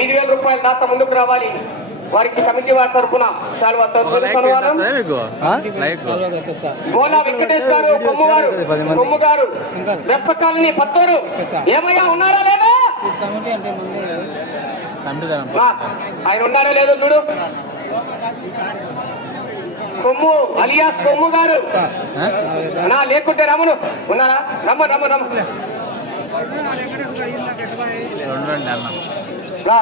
ఐదు వేల రూపాయల దాత ముందుకు రావాలి. వారికి కమిటీ వారి తరఫున గోలా వెంకటేష్ గారు కొమ్ము గారు కొమ్ము గారు రెప్ప కాలనీ పత్తూరు. ఏమయ్యా ఉన్నారా లేదా? ఆయన ఉన్నారా లేదో చూడు. కొమ్ము అలియాస్ కొమ్ము గారు నా లేకుంటే రమ్మను. ఉన్నారా? రమ్మ రమ్మ రమ్మ. రా.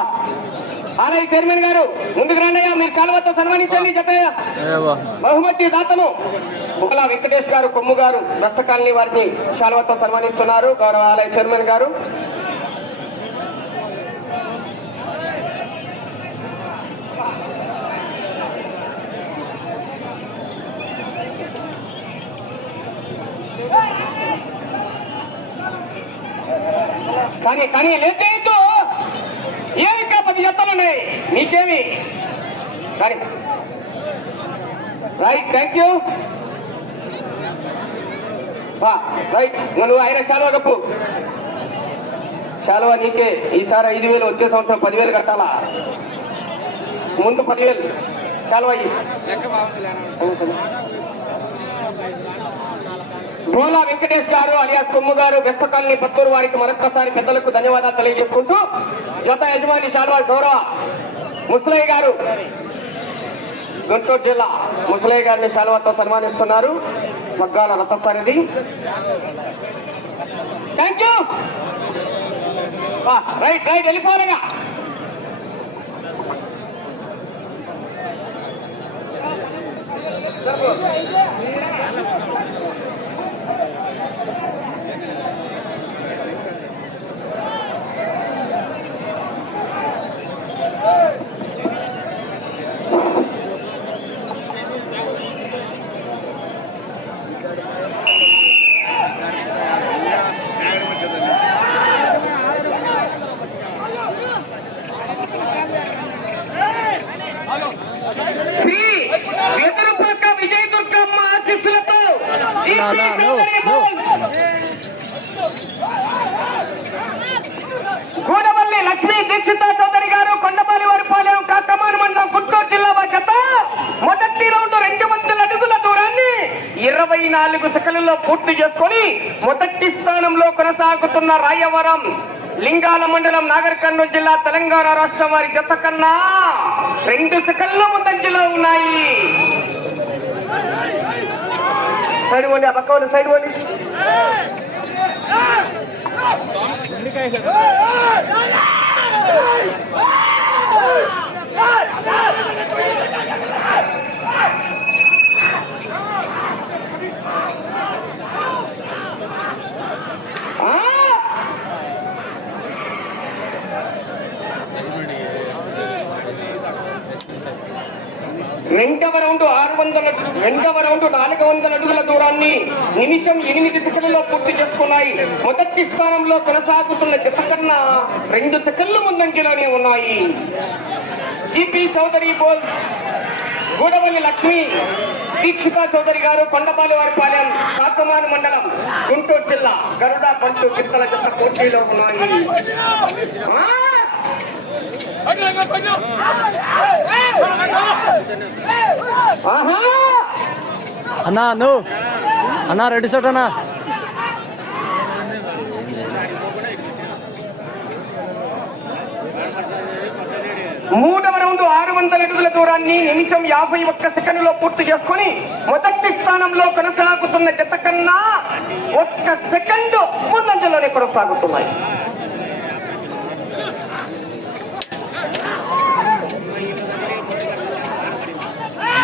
ఆలయ చైర్మన్ గారు ముందుకు రండి అయ్యా మీరు కాలువతో సన్మానించండి చెప్పయ్యా. బహుమతి దాతను. ముఖలా వెంకటేష్ గారు కొమ్ము గారు రక్త కాలనీ వారిని శాలువతో సన్మానిస్తున్నారు. గౌరవ ఆలయ చైర్మన్ గారు. కానీ కానీ లేదు ఏమి ఇంకా పది జతలు ఉన్నాయి నీకేమి కానీ రైట్ థ్యాంక్ యూ రైట్ నువ్వు ఆయన చాలువ కప్పు. చాలువ నీకే. ఈసారి ఐదు వేలు వచ్చే సంవత్సరం పదివేలు కట్టాలా? ముందు పదివేలు. చాలువ అయ్యి వెంకటేష్ గారు అలియాస్ కొమ్ము గారు బెస్తకాలని పత్తూరు వారికి మరొక్కసారి పెద్దలకు ధన్యవాదాలు తెలియజేసుకుంటూ జత యజమాని శాలువా గౌరవ ముసలయ్య గారు. గుంటూరు జిల్లా ముసలయ్య గారిని శాల్వాతో సన్మానిస్తున్నారు. మగ్గాల రథస్థానిది. థ్యాంక్ యూ రైట్ రైట్ వెళ్ళిపోవాలిగా. శ్రీ వెదురుపాక విజయ దుర్గమ్మ ఆశీస్సులతో ఈ No, no, no, no. Gudavalli Lakshmi Dikshita Chowdary గారు కొండపాలి వారి పాలెం కాకమాను మండలం గుంటూరు జిల్లా జత మొదటి రౌండ్ రెండు వందల అడుగుల దూరాన్ని ఇరవై నాలుగు సెకండ్లలో పూర్తి చేసుకొని మొదటి స్థానంలో కొనసాగుతున్న రాయవరం లింగాల మండలం నాగర్ కర్నూలు జిల్లా తెలంగాణ రాష్ట్రం వారి జత కన్నా రెండు సెకండ్ల ముందంజలో ఉన్నాయి సైడ్ వండి ఆ పక్క వాళ్ళు సైడ్ వండి రెండవ రౌండ్ ఆరు వందల రెండవ రౌండ్ నాలుగు వందల అడుగుల దూరాన్ని. నిమిషం ఎనిమిది సెకండ్లో పూర్తి చేసుకున్నాయి. మొదటి స్థానంలో కొనసాగుతున్న జత కన్నా రెండు సెకండ్లు ముందంజలోనే ఉన్నాయి. జిపి చౌదరి బోల్ గూడవల్లి లక్ష్మి దీక్షిత చౌదరి గారు కొండపాలి వారి పాలెం మండలం గుంటూరు జిల్లా గరుడ పంటు గిత్తల జత పోటీలో ఉన్నాయి. అన్నా నువ్వు అన్నా రెడ్డి షర్ట్ అన్నా. మూడవ రౌండ్ ఆరు వందల అడుగుల దూరాన్ని నిమిషం యాభై ఒక్క సెకండ్లో పూర్తి చేసుకొని మొదటి స్థానంలో కొనసాగుతున్న జత కన్నా ఒక్క సెకండ్ ముందంజలోనే కొనసాగుతున్నాయి అన్నా, హాయ్ అన్నా ఆ! సందీప్ అన్నా జాగ్రత్త. పిసా, పిసా. ఆహా!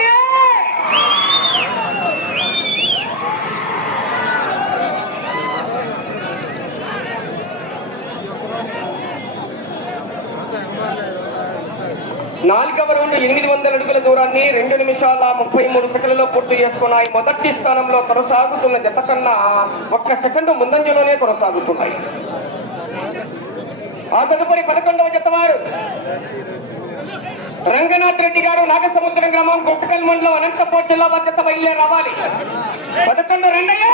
నాలుగవ రౌండ్ ఎనిమిది వందల అడుగుల దూరాన్ని రెండు నిమిషాల ముప్పై మూడు సెకండ్లలో పూర్తి చేసుకున్నాయి. మొదటి స్థానంలో కొనసాగుతున్న జత కన్నా ఒక్క సెకండ్ ముందంజలోనే కొనసాగుతున్నాయి. ఆ తదుపరి పదకొండవ జత వారు రంగనాథ్ రెడ్డి గారు నాగసముద్రం గ్రామం గుట్టకల్ మండలం అనంతపూర్ జిల్లా బాధ్యత బయలుదేరి రావాలి. పదకొండు రెండయ్యా!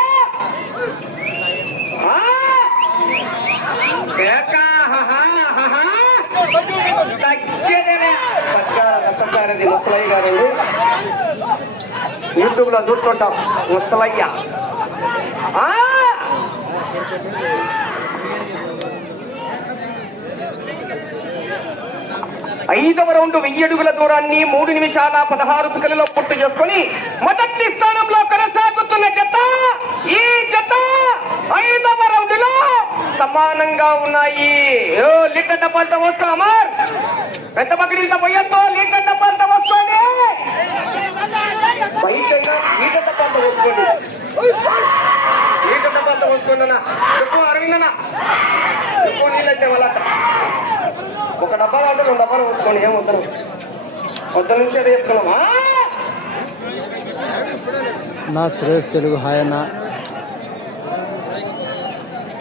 తగ్గేదేలే. పక్క ముసలయ్య గారు యూట్యూబ్లో చూస్తుంటాం ముసలయ్య ఆ! ఐదవ రౌండ్ వెయ్యి అడుగుల దూరాన్ని మూడు నిమిషాల పదహారు సెకండ్లలో పూర్తి చేసుకొని మొదటి స్థానంలో కొనసాగుతున్న జత ఈ జత ఐదవ రౌండ్లో సమానంగా ఉన్నాయి. ఓ లీటర్ డబ్బాలతో వస్తా అమర్? పెద్ద బకిరీలతో పోయొద్దు లీటర్ డబ్బాలతో వస్తుంది. బయట లీటర్ డబ్బాలతో వస్తుంది. వస్తుంది చెప్పు అరవిందన్నా. చెప్పు నీళ్ళంటే ఒక డబ్బా అంటే రెండు డబ్బాలు కొట్టుకోండి ఏం వద్దరు వద్ద నుంచి అదే చెప్తున్నామా నా శ్రేయస్ తెలుగు హాయ్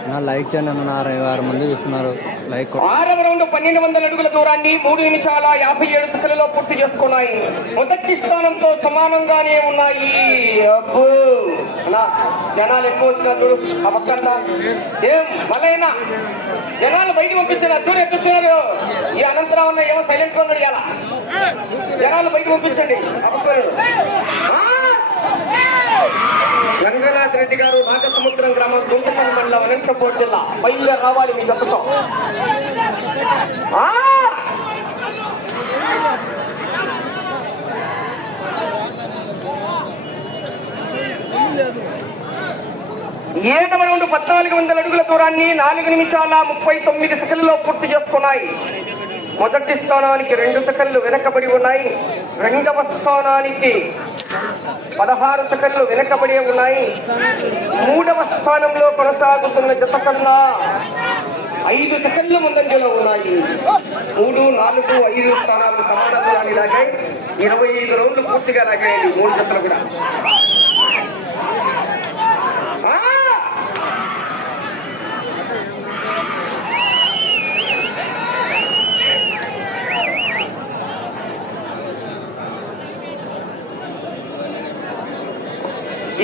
నా లైక్ చేయండి అన్న అరవై ఆరు మంది చూస్తున్నారు. లైక్ ఆరవ రౌండ్ పన్నెండు వందల అడుగుల దూరాన్ని మూడు నిమిషాల యాభై ఏడు సెకండ్లలో పూర్తి చేసుకున్నాయి. మొదటి స్థానంతో సమానంగానే ఉన్నాయి. అబ్బో! జనాలు ఎక్కువ వచ్చినట్టు ఆ పక్కన. ఏం మళ్ళైనా జనాలు బయటకు పంపించారు? అద్దూరు ఎక్కుతున్నారు ఈ అనంతరం ఉన్న ఏమో సైలెంట్గా ఉన్నాడు ఇలా జనాలు బయటకు పంపించండి ఆ! రంగనాథ్ రెడ్డి గారు నాగసముద్రం గ్రామం గుంటపల్లి మండలం అనంతపూర్ జిల్లా బయలుదేరి రావాలి మీ గతతో ఏడవ రౌండ్ పద్నాలుగు వందల అడుగుల దూరాన్ని నాలుగు నిమిషాల ముప్పై తొమ్మిది సెకండ్లో పూర్తి చేసుకున్నాయి. మొదటి స్థానానికి రెండు సెకండ్లు వెనకబడి ఉన్నాయి. రెండవ స్థానానికి పదహారు సెకండ్లు వెనకబడి ఉన్నాయి. మూడవ స్థానంలో కొనసాగుతున్న జత కన్నా ఐదు సెకండ్ల ముందంజలో ఉన్నాయి. మూడు నాలుగు ఐదు స్థానాలు సమానంగా దూరాన్ని ఇరవై ఐదు రౌండ్లు పూర్తిగా లాగాయండి. మూడు జతలు కూడా ఆ!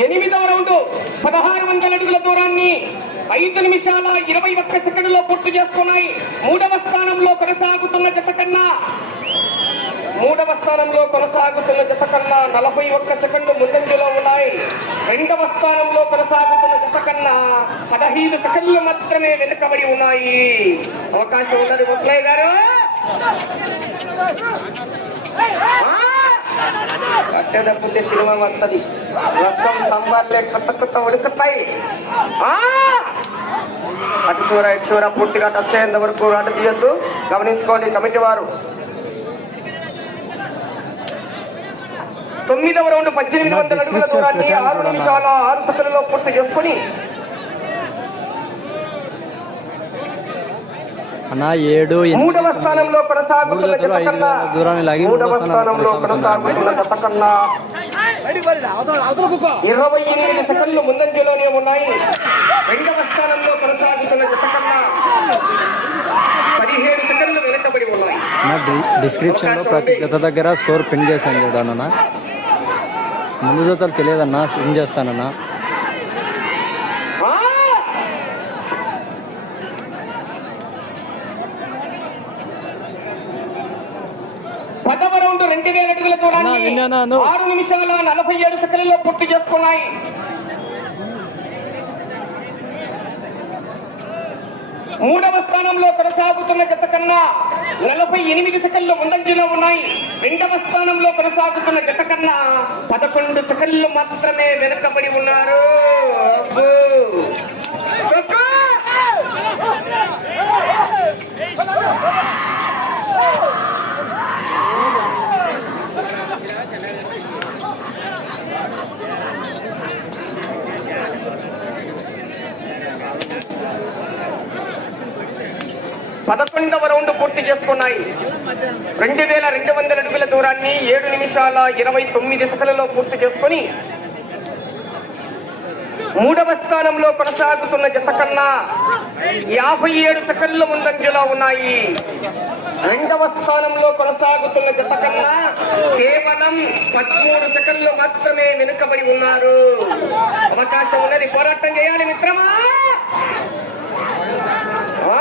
ఎనిమిదవ రౌండ్ పదహారు వందల అడుగుల దూరాన్ని ఐదు నిమిషాల ఇరవై ఒక్క సెకండ్లో పూర్తి చేసుకున్నాయి. మూడవ స్థానంలో కొనసాగుతున్న జత కన్నా మూడవ స్థానంలో కొనసాగుతున్న జత కన్నా నలభై ఒక్క సెకండ్లు ముందంజలో ఉన్నాయి. రెండవ స్థానంలో కొనసాగుతున్న జత కన్నా పదహైదు సెకండ్లు మాత్రమే వెనుకబడి ఉన్నాయి. అవకాశం ఉన్నది ముసలయ్య గారు. ఆ! సినిమా వస్తుంది. రక్తం సంబార్లే కొత్త కొత్త ఉడుకుతాయి! అటు చూర ఇటు చూర పూర్తిగా టచ్ అయ్యేంత వరకు అటు తీయద్దు. గమనించుకోండి కమిటీ వారు తొమ్మిదవ రౌండ్ పద్దెనిమిది వందల అడుగుల దూరాన్ని ఆరు నిమిషాల ఆరు సెకండ్లలో పూర్తి చేసుకుని. అన్న ఏడు ఎనిమిది మూడవ. స్థానంలో కొనసాగుతున్న జత కన్నా మూడవ స్థానంలో కొనసాగుతున్న జత కన్నా ఇరవై ఎనిమిది సెకండ్లు ముందంజలోనే ఉన్నాయి. రెండవ స్థానంలో కొనసాగుతున్న జత కన్నా పదిహేడు సెకండ్లు వెనకబడి ఉన్నాయి. నా డి- డిస్క్రిప్షన్లో ప్రతి జత దగ్గర స్కోర్ పిన్ చేశాను చూడన్న ముందు జతలు తెలియదన్నా పిన్ చేస్తానన్నా ఆ! పదవ రౌండ్ రెండు ఆరు నిమిషాల నలభై ఏడు సెకండ్లలో పూర్తి చేసుకున్నాయి. మూడవ స్థానంలో కొనసాగుతున్న జత కన్నా నలభై ఎనిమిది సెకండ్లు ముందంజలో ఉన్నాయి. రెండవ స్థానంలో కొనసాగుతున్న జత కన్నా పదకొండు సెకండ్లు మాత్రమే వెనుకబడి ఉన్నారు. పదకొండవ రౌండ్ పూర్తి చేసుకున్నాయి. రెండు వేల రెండు వందల అడుగుల దూరాన్ని ఏడు నిమిషాల ఇరవై తొమ్మిది సెకలలో పూర్తి చేసుకుని మూడవ స్థానంలో కొనసాగుతున్న జత కన్నా యాభై ఏడు సెకండ్ల ముందంజలో ఉన్నాయి. రెండవ స్థానంలో కొనసాగుతున్న జత కన్నా కేవలం పదమూడు సెకండ్లు మాత్రమే వెనుకబడి ఉన్నారు. అవకాశం ఉన్నది పోరాటం చేయాలి మిత్రమా ఆ!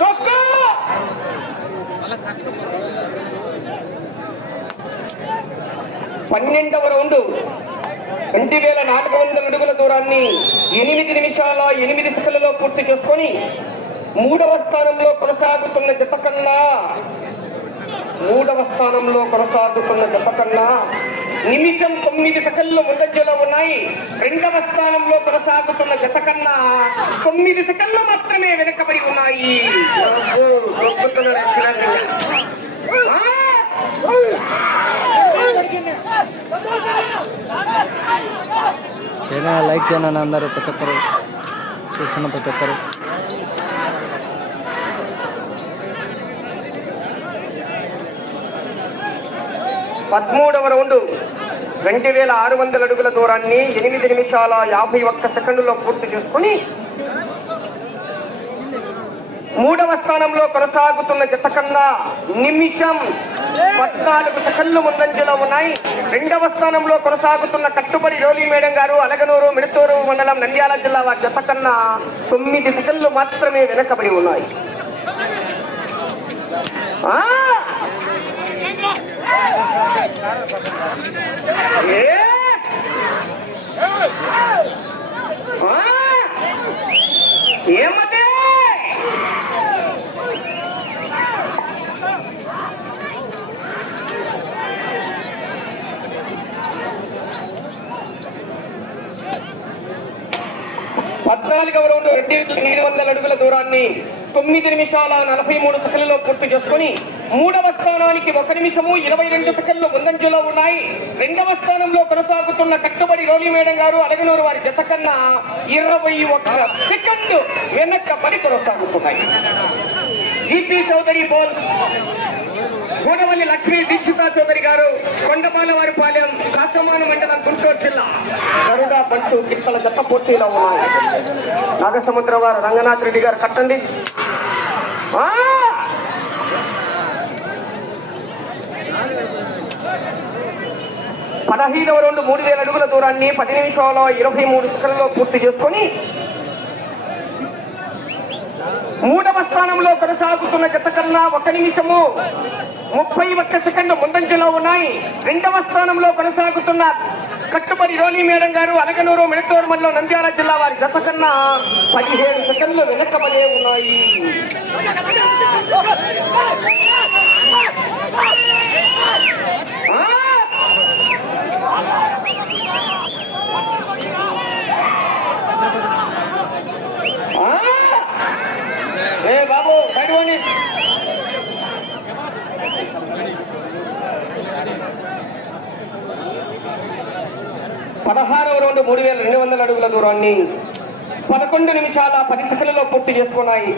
కొక్కు! పన్నెండవ రౌండ్. రెండు వేల నాలుగు వందల అడుగుల దూరాన్ని ఎనిమిది నిమిషాల ఎనిమిది సెకండ్లలో పూర్తి చేసుకొని మూడవ స్థానంలో కొనసాగుతున్న జత కన్నా మూడవ స్థానంలో కొనసాగుతున్న జత కన్నా నిమిషం తొమ్మిది సెకండ్లు ముందంజలో ఉన్నాయి. రెండవ స్థానంలో కొనసాగుతున్న జత కన్నా తొమ్మిది సెకండ్లు మాత్రమే వెనుకబడి ఉన్నాయి. చైనా లైక్ చేయనా అందరూ ప్రతి ఒక్కరు చూస్తున్న ప్రతి ఒక్కరు. పదమూడవ రౌండ్. రెండు వేల ఆరు వందల అడుగుల దూరాన్ని ఎనిమిది నిమిషాల యాభై ఒక్క సెకండ్లో పూర్తి చేసుకుని మూడవ స్థానంలో కొనసాగుతున్న జత కన్నా నిమిషం పద్నాలుగు సెకండ్లు ముందంజలో ఉన్నాయి. రెండవ స్థానంలో కొనసాగుతున్న కట్టుబడి రోలీ మేడం గారు అలగనూరు మిడతూరు మండలం నంద్యాల జిల్లా వారి జత కన్నా తొమ్మిది సెకండ్లు మాత్రమే వెనకబడి ఉన్నాయి. ఏమ పద్నాలుగవ రౌండ్ రెండు ఎనిమిది వందల అడుగుల దూరాన్ని తొమ్మిది నిమిషాల నలభై మూడు సెకండ్లలో పూర్తి చేసుకుని మూడవ స్థానానికి ఒక నిమిషము ఇరవై రెండు సెకండ్లు ముందంజలో ఉన్నాయి. రెండవ స్థానంలో కొనసాగుతున్న కట్టుబడి రోలి మేడం గారు అలగనూరు వారి జత కన్నా ఇరవై ఒక్క సెకండ్ వెనక్కబడి కొనసాగుతున్నాయి. జీపీ చౌదరి బోల్ గోడవల్లి లక్ష్మీ దీక్షితా చౌదరి గారు కొండపాలవారి పాలెం కాసమాన మండలం గుంటూరు జిల్లా. గరుడ బంటు కిప్పల జత పోటీలో ఉన్నాయి. నాగసముద్ర వారు రంగనాథ్ రెడ్డి గారు కట్టండి. పదహైదవ రెండు మూడు వేల అడుగుల దూరాన్ని పది నిమిషాల్లో ఇరవై మూడు సెకండ్లో పూర్తి చేసుకొని మూడవ స్థానంలో కొనసాగుతున్న జత కన్నా ఒక నిమిషము. ముప్పై ఒక్క సెకండ్ ముందంజలో ఉన్నాయి రెండవ స్థానంలో కొనసాగుతున్న కట్టుబడి రోలి మేడం గారు అలగనూరు మిడతూరు మండలం నంద్యాల జిల్లా వారి జత కన్నా పదిహేను సెకండ్లు వెనకబడే ఉన్నాయి Ah! ఆ! ఏ బాబు కడివని పదహారవ రౌండ్ మూడు వేల రెండు వందల అడుగుల దూరాన్ని పదకొండు నిమిషాల పది సెకండ్లలో పూర్తి చేసుకున్నాయి.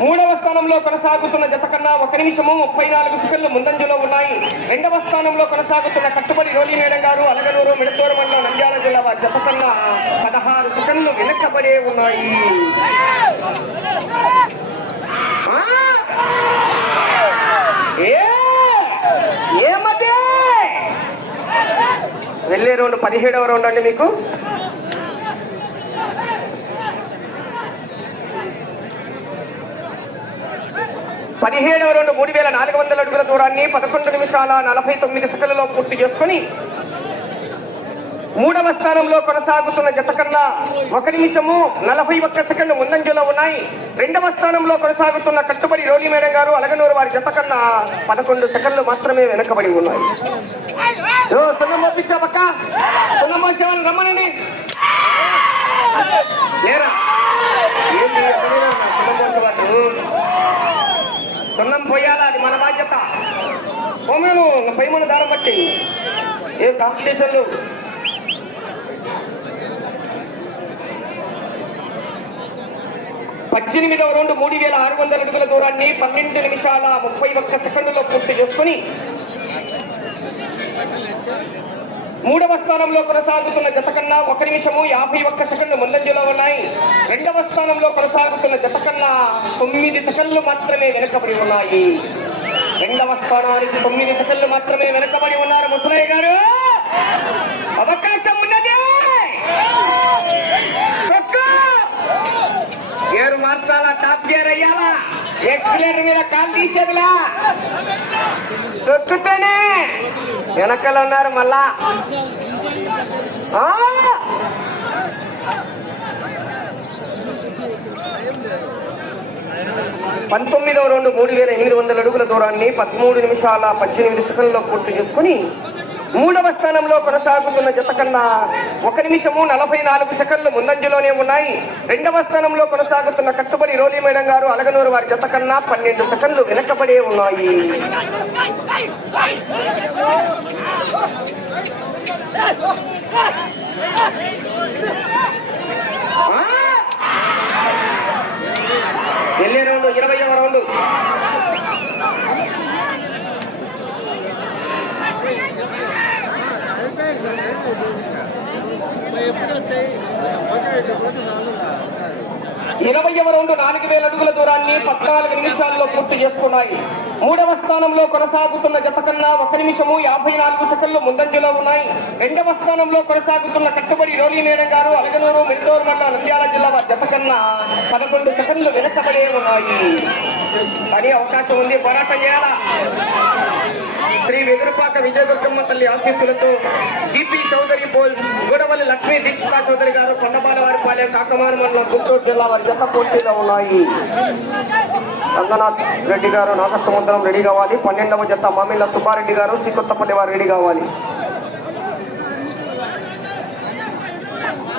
మూడవ స్థానంలో కొనసాగుతున్న జత కన్నా ఒక నిమిషము ముప్పై నాలుగు సెకండ్లు ముందంజలో ఉన్నాయి. రెండవ స్థానంలో కొనసాగుతున్న కట్టుబడి రోలి మేడం గారు అలగనూరు మిడతూరు మండలం నంద్యాల జిల్లా వారి జత కన్నా పదహారు సెకండ్లు వెనుకబడే ఉన్నాయి. ఏ! ఏమదే? వెళ్ళే రౌండ్ పదిహేడవ రౌండ్ అండి మీకు. పదిహేడవ రెండు మూడు వేల నాలుగు వందల అడుగుల దూరాన్ని పదకొండు నిమిషాల నలభై తొమ్మిది సెకండ్లలో పూర్తి చేసుకుని మూడవ స్థానంలో కొనసాగుతున్న జత కన్నా ఒక నిమిషము నలభై ఒక్క సెకండ్లు ముందంజలో ఉన్నాయి. రెండవ స్థానంలో కొనసాగుతున్న కట్టుబడి రోలి మేడం గారు అలగనూరు వారి జత కన్నా పదకొండు సెకండ్లు మాత్రమే వెనకబడి ఉన్నాయి. సున్నం రమ్మనండి. లేరా? సున్నం పోయాలా? అది మన బాధ్యత. పై మన దారం బట్టి ఏ కాంపిటీషన్లు? పద్దెనిమిదవ రౌండ్ మూడు వేల ఆరు వందల అడుగుల దూరాన్ని పన్నెండు నిమిషాల ముప్పై ఒక్క సెకండ్లో పూర్తి చేసుకుని మూడవ స్థానంలో కొనసాగుతున్న జత కన్నా ఒక నిమిషము యాభై ఒక్క సెకండ్లు ముందంజలో ఉన్నాయి. రెండవ స్థానంలో కొనసాగుతున్న జత కన్నా తొమ్మిది సెకండ్లు మాత్రమే వెనుకబడి ఉన్నాయి. రెండవ స్థానానికి తొమ్మిది సెకండ్లు మాత్రమే వెనుకబడి ఉన్నారు ముసలయ్య గారు. అవకాశం ఉన్నది తొక్కు! గేరు మార్చాలా టాప్ గేర్ అయ్యాలా ఎక్సిలేటర్ మీద కాలు తీసేదిలా తొక్కుతేనే వెనకలు ఉన్నారు మళ్ళా పంతొమ్మిదవ రెండు మూడు వేల ఎనిమిది వందల అడుగుల దూరాన్ని పదమూడు నిమిషాల పద్దెనిమిది సెకండ్లో పూర్తి చేసుకుని మూడవ స్థానంలో కొనసాగుతున్న జత కన్నా ఒక నిమిషము నలభై నాలుగు సెకండ్లు ముందంజలోనే ఉన్నాయి. రెండవ స్థానంలో కొనసాగుతున్న కట్టుబడి రోలీ మేడం గారు అలగనూరు వారి జత కన్నా పన్నెండు సెకండ్లు వెనకబడే ఉన్నాయి. ఆ! వెళ్ళే రౌండ్ ఇరవైవ రౌండ్. ఇరవైవ రౌండ్ నాలుగు వేల అడుగుల దూరాన్ని పద్నాలుగు నిమిషాల్లో పూర్తి చేసుకున్నాయి. మూడవ స్థానంలో కొనసాగుతున్న జత కన్నా ఒక నిమిషము యాభై నాలుగు సెకండ్లు ముందంజలో ఉన్నాయి. రెండవ స్థానంలో కొనసాగుతున్న కట్టుబడి రోలీ మేడం గారు అలగనూరు మెట్టూరు మండలం నంద్యాల జిల్లా వారి జత కన్నా పదకొండు సెకండ్లు వెనకబడే ఉన్నాయి. కానీ అవకాశం ఉంది పోరాటం చేయాలా? శ్రీ వెదురుపాక విజయదుర్గమ్మ తల్లి ఆశీస్సులతో జిపి చౌదరి పోల్ గూడవల్లి లక్ష్మీ దీక్షితా చౌదరి గారు కొండపాల పాలే కాకమాన మండలం గుంటూరు జిల్లా వారి జత పోటీలో ఉన్నాయి. రంగనాథ్ రెడ్డి గారు నాగసముద్రం రెడీ కావాలి. పన్నెండవ జత మామిళ్ళ సుబ్బారెడ్డి గారు శ్రీకొత్తపల్లి వారు రెడీ కావాలి.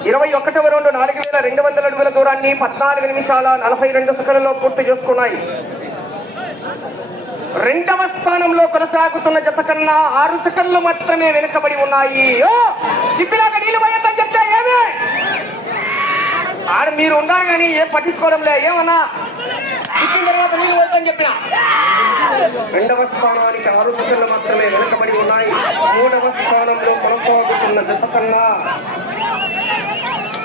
ఇరవై ఒకటవ రెండు నాలుగు వేల రెండు వందల అడుగుల దూరాన్ని పద్నాలుగు నిమిషాల నలభై రెండు సెకండ్లలో పూర్తి చేసుకున్నాయి. రెండవ స్థానంలో కొనసాగుతున్న జత కన్నా ఆరు సెకండ్లు మాత్రమే వెనుకబడి ఉన్నాయి. ఓ! నీళ్ళు పోయొద్దని చెప్తా ఏమి? ఆడ మీరు ఉన్నా కానీ ఏం పట్టించుకోవడం లే ఏమన్నా? ఇచ్చిన తర్వాత నీళ్ళు పోయొద్దని చెప్పిన? రెండవ స్థానానికి ఆరు సెకండ్లు మాత్రమే వెనుకబడి ఉన్నాయి. మూడవ స్థానంలో కొనసాగుతున్న జత కన్నా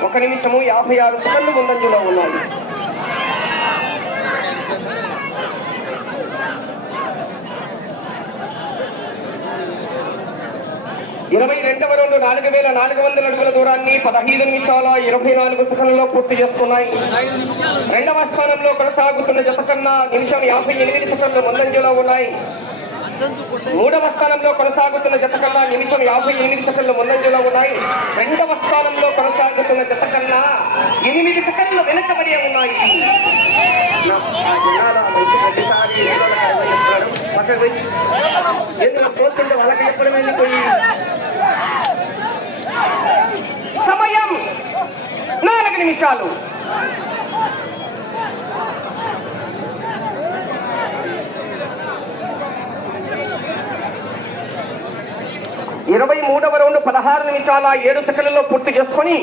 ఒక నిమిషము యాభై ఆరు సెకండ్లు ముందంజలో ఉన్నాయి. ఇరవై రెండవ రెండు నాలుగు వేల నాలుగు వందల అడుగుల దూరాన్ని పదహైదు నిమిషాల ఇరవై నాలుగు సెకండ్లలో పూర్తి చేసుకున్నాయి. రెండవ స్థానంలో కొనసాగుతున్న జత కన్నా నిమిషం యాభై ఎనిమిది సెకండ్లు ముందంజలో ఉన్నాయి. మూడవ స్థానంలో కొనసాగుతున్న జత కన్నా నిమిషం యాభై ఎనిమిది సెకండ్లు ముందంజలో ఉన్నాయి. రెండవ స్థానంలో కొనసాగుతున్న జత కన్నా ఎనిమిది సెకండ్లు వెనకబడి ఉన్నాయి. ఎందుకు పోతుంటే వాళ్ళకి చెప్పడమే పోయి సమయం. నాలుగు నిమిషాలు. ఇరవై మూడవ రౌండ్ పదహారు నిమిషాల ఏడు సెకండ్లలో పూర్తి చేసుకొని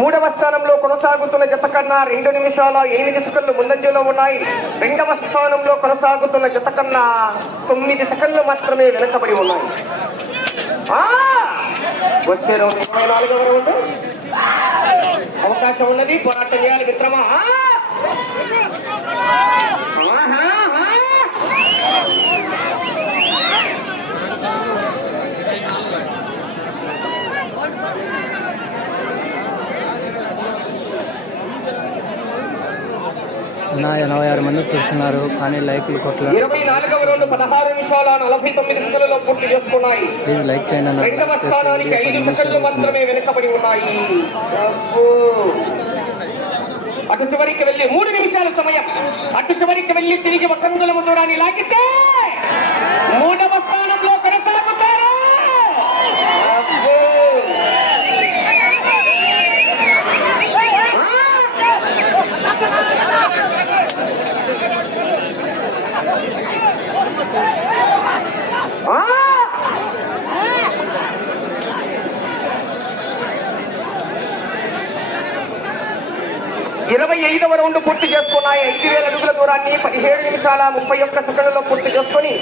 మూడవ స్థానంలో కొనసాగుతున్న జత కన్నా రెండు నిమిషాల ఎనిమిది సెకండ్లు ముందంజలో ఉన్నాయి. రెండవ స్థానంలో కొనసాగుతున్న జత కన్నా తొమ్మిది సెకండ్లు మాత్రమే వెనకబడి ఉన్నాయి. వచ్చే రౌండ్ ఇరవై నాలుగవ రౌండ్ అవకాశం ఉన్నది. పోరాటం చేయాలి మిత్రమా? నా ఎనభై ఆరు మంది చూస్తున్నారు కానీ లైక్లు చేసుకున్నాయి. ప్లీజ్ లైక్ చేయండి. అటు చివరికి వెళ్ళి మూడు నిమిషాల సమయం. అటు చివరికి వెళ్ళి తిరిగి ఒక నిమిషము దూరాన్ని లాగితే మూడవ స్థానంలో కొనసాగుతారు అబ్బో. ఆ! ఇరవై ఐదవ రౌండ్ పూర్తి చేసుకున్నాయి ఐదు వేల అడుగుల దూరాన్ని పదిహేడు నిమిషాల ముప్పై ఒక్క సెకండ్లలో పూర్తి చేసుకుని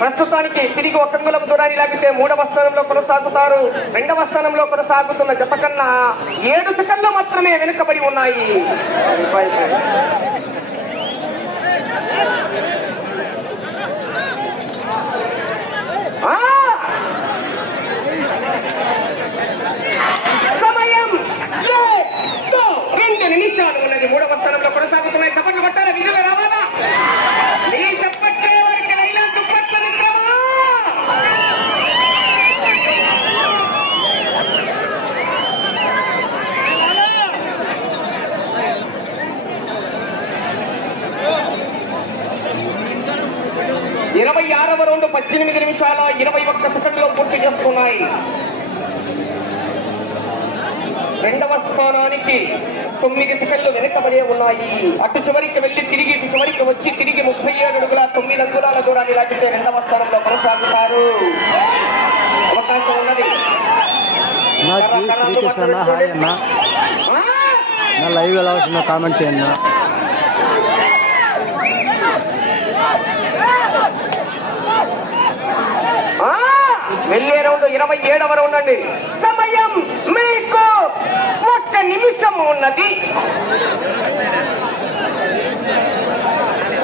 ప్రస్తుతానికి తిరిగి ఒక అంగుళం దూరాన్ని లాగితే మూడవ స్థానంలో కొనసాగుతారు. రెండవ స్థానంలో కొనసాగుతున్న జత కన్నా ఏడు సెకండ్లు మాత్రమే వెనుకబడి ఉన్నాయి ఆ! సమయం లో, లో, రెండు నిమిషాలు మూడవ స్థానంలో కొనసాగుతున్నాయి. చప్పట్లు కొట్టాలి విధులు రావాలా? నీ చప్పట్లే వారికి అయినా ఇరవై ఆరవ రౌండ్ పద్దెనిమిది నిమిషాల ఇరవై ఒక్క సెకండ్లో పూర్తి చేస్తున్నాయి. రెండవ స్థానానికి తొమ్మిది సెకండ్లు వెనకబడే ఉన్నాయి. అటు చివరికి వెళ్ళి తిరిగి ఇటు చివరికి వచ్చి తిరిగి ముప్పై ఏడు అడుగుల తొమ్మిది అంగుళాల దూరాన్ని లాగితే రెండవ స్థానంలో కొనసాగుతారు. అవకాశం ఉన్నది. శ్రీకృష్ణ హాయ్ అన్న! నా లైవ్ ఎలా వస్తుందో కామెంట్ చేయండి! వెళ్ళే రౌండ్ ఇరవై ఏడవ రౌండ్ అండి. సమయం మీకు ఒక్క నిమిషం ఉన్నది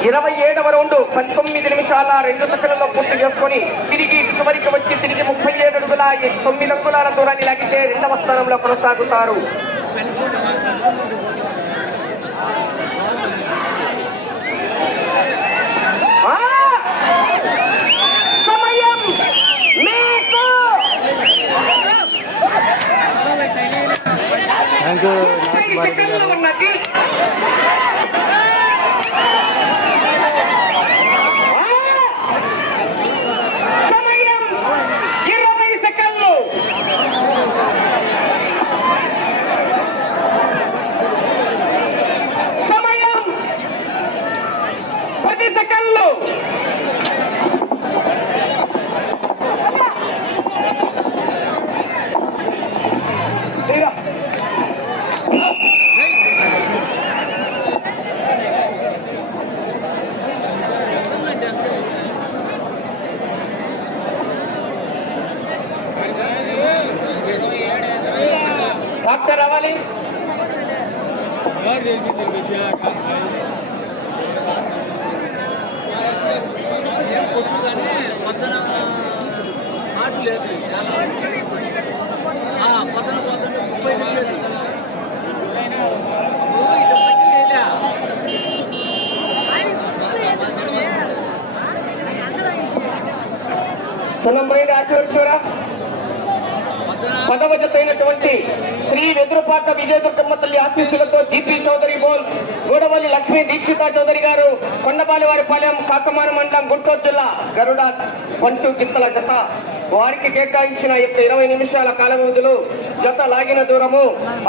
ఇరవై ఏడవ రౌండ్ పంతొమ్మిది నిమిషాల రెండు సెకండ్లలో పూర్తి చేసుకొని తిరిగి చివరికి వచ్చి తిరిగి ముప్పై ఏడు అడుగుల తొమ్మిది అంగుళాల దూరాన్ని లాగితే రెండవ స్థానంలో కొనసాగుతారు Ah! సమయం మీకు థ్యాంక్ యూ ముప్పై నాయక్ భారతి సెకండ్లు గారు ఉన్నది ఆ! సమయం ఇరవై సెకండ్లు సమయం పది సెకండ్లు ఇదిగో. డాక్టర్ రావాలి కొట్టుగానే పొద్దున ఆట లేదు ఆ, పొద్దున పొద్దున ముప్పై లేదు ఇప్పుడు ఇది పట్టి లేదా సున్నం బయట ఆచరించురా పొద్దున శ్రీ వెదురుపాక విజయదుర్గమ్మ తల్లి ఆశీస్సులతో జీపీ చౌదరి బోల్ గూడవల్లి లక్ష్మీ దీక్షిత చౌదరి గారు కొండపాలివారిపాలెం కాకమాన మండలం గుంటూరు జిల్లా గరుడ పంటు గిత్తల జత. వారికి కేటాయించిన యొక్క ఇరవై నిమిషాల కాల వ్యవధిలో జత లాగిన దూరము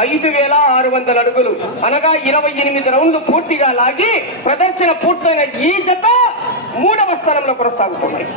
ఐదు వేల ఆరు వందల అడుగులు. అనగా ఇరవై ఎనిమిది రౌండ్లు పూర్తిగా లాగి ప్రదర్శన పూర్తయిన ఈ జత మూడవ స్థానంలో కొనసాగుతున్నాయి